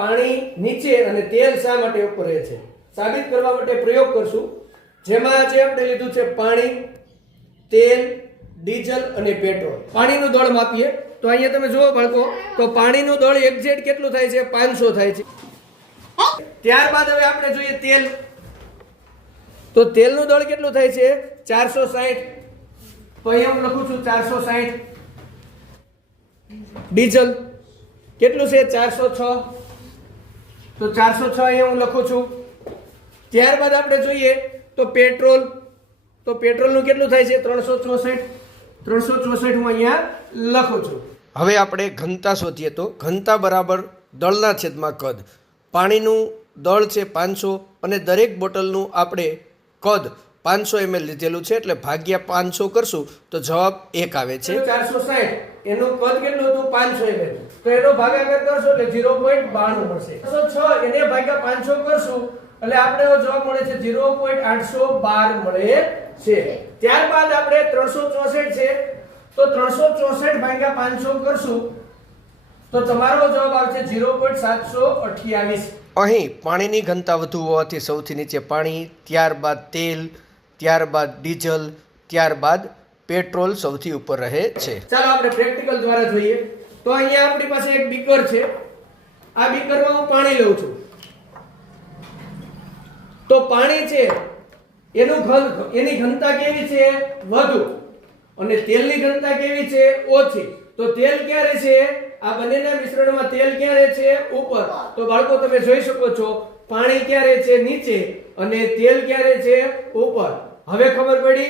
પાણી નીચે અને તેલ શા માટે ઉપર રહે છે સાબિત કરવા માટે પ્રયોગ કરશું, જેમાં આજે આપણે લીધું છે પાણી, તેલ, ડીઝલ અને પેટ્રોલ. પાણીનું દળ માપીએ તો અહીંયા તમે જુઓ બાળકો, તો પાણીનું દળ એક્ઝેક્ટ કેટલું થાય છે? 500 થાય છે. ત્યારબાદ હવે આપણે જોઈએ તેલ, તો તેલનું દળ કેટલું થાય છે? 460. તો અહીંયા હું લખું છું 460. ડીઝલ કેટલું છે? 406. તો 406 અહીંયા હું લખું છું. ત્યારબાદ આપણે જોઈએ તો પેટ્રોલ, તો પેટ્રોલનું કેટલું થાય છે? 364. 364 હું અહીંયા લખું છું. હવે આપણે ઘનતા શોધીએ તો ઘનતા બરાબર દળના છેદમાં કદ. પાણીનું દળ છે 500 અને દરેક બોટલનું આપણે કદ 500 ml લીધેલું છે, એટલે ભાગ્યા 500 કરશું તો જવાબ 1 આવે છે. 460 એનું કદ કેટલું હતું? 500 ml. તો એનો ભાગાકાર કરશો એટલે 0.92 મળશે. 306 એને ભાગ્યા 500 કરશું એટલે આપણે જવાબ મળે છે 0.812 મળે છે. ત્યારબાદ આપણે 364 છે, તો 364 ભાગ્યા 500 કરશું તો તમારો જવાબ આવશે 0.728. અહીં પાણીની ઘનતા વધુ હોવાથી સૌથી નીચે પાણી, ત્યારબાદ તેલ, ત્યારબાદ ડીઝલ, ત્યારબાદ પેટ્રોલ સૌથી ઉપર રહે છે. ચાલો આપણે પ્રેક્ટિકલ દ્વારા જોઈએ. તો અહીંયા આપણી પાસે એક બીકર છે. આ બીકરમાં હું પાણી લઉં છું. તો પાણી છે એની ઘનતા કેવી છે? વધુ. અને તેલની ઘનતા કેવી છે? ઓછી. તો તેલ ક્યાં રહે છે? આ બંનેના મિશ્રણમાં તેલ ક્યાં રહે છે? ઉપર. તો બાળકો તમે જોઈ શકો છો પાણી ક્યાં રહે છે? નીચે. અને તેલ ક્યાં રહે છે? ઉપર. હવે ખબર પડી.